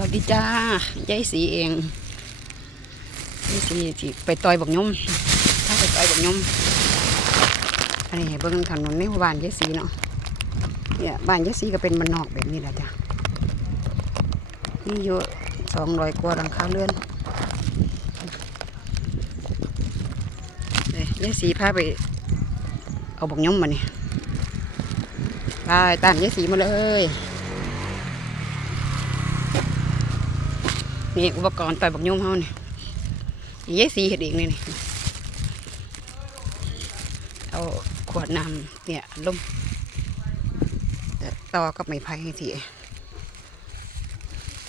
วัสดีจ้ายายสีเองยายสีสิไปต่อยบักยมถ้าไปต่อยบักยมอันนี้ให้เบิ่งถนนในหมู่บ้านยายสีเนาะเนี่ยบ้านยายสีก็เป็นบ้านนอกแบบนี้แหละจ้ะนี่อยู่สองร้อยกว่าหลังคาเรือนเยายสีพาไป เอาบักยมมานี่ไปตามยายสีมาเลย นี่อุปกรณ์ต่อยบักยมเฮานี่ยายสีเฮ็ดเองนี่นี่เอาขวดน้ำเนี่ยลมต่อกับไม้ไผ่ที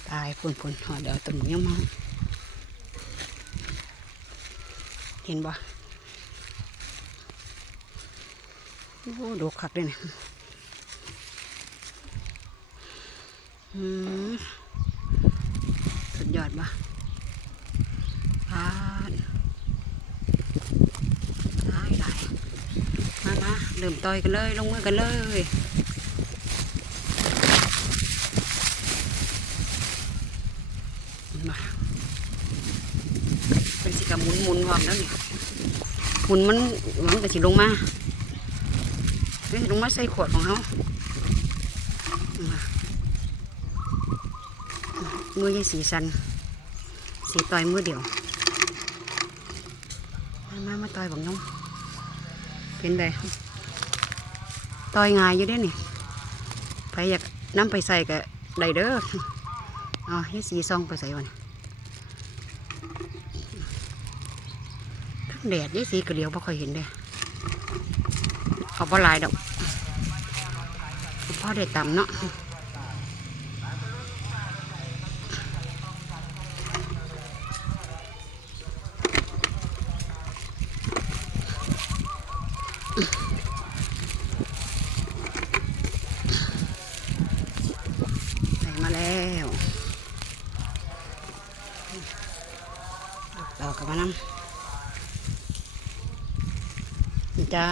ตายพุ่นพุ่นหอเดี๋ยวต้นบักยมเฮาเห็นบ่โอ้ดูคักเลยนี่อืม สุดยอดปะพานได้ได้มามาเริ่มต่อยกันเลย ลงมือกันเลยมาเป็นสิกับหมุนหมุนๆพร้อมแล้วนี่หมุนมันมันก็สิลงมานสิลงมาใส่ขวดของเขามามือยายสีสัน สีต่อยมือเดียวมามามาต่อยบังน้องเป็นไดต่อยง่ายอยู่เด้นี่ใครอยากน้ำไปใส่ก็ได้เด้ออ๋อให้สีซองไปใส่วันทั้งแดดยี่สีกระเดียวบ่ค่อยเห็นเด้เอาบ่ลายดอกพ่อได้ต่ำเนาะ ใส่มาแล้ว เรากลับมานำนี่จ้า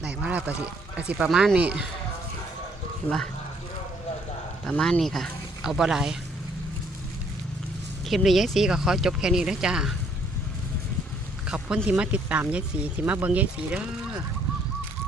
ไหนมาแล้วประสิประสิประมาณนี้เห็นปะประมาณนี้ค่ะ เอาบ่หลายคลิปนี้ยายสีก็ขอจบแค่นี้แล้วจ้าขอบคุณที่มาติดตามยายสีที่มาเบิ่งยายสีเด้อ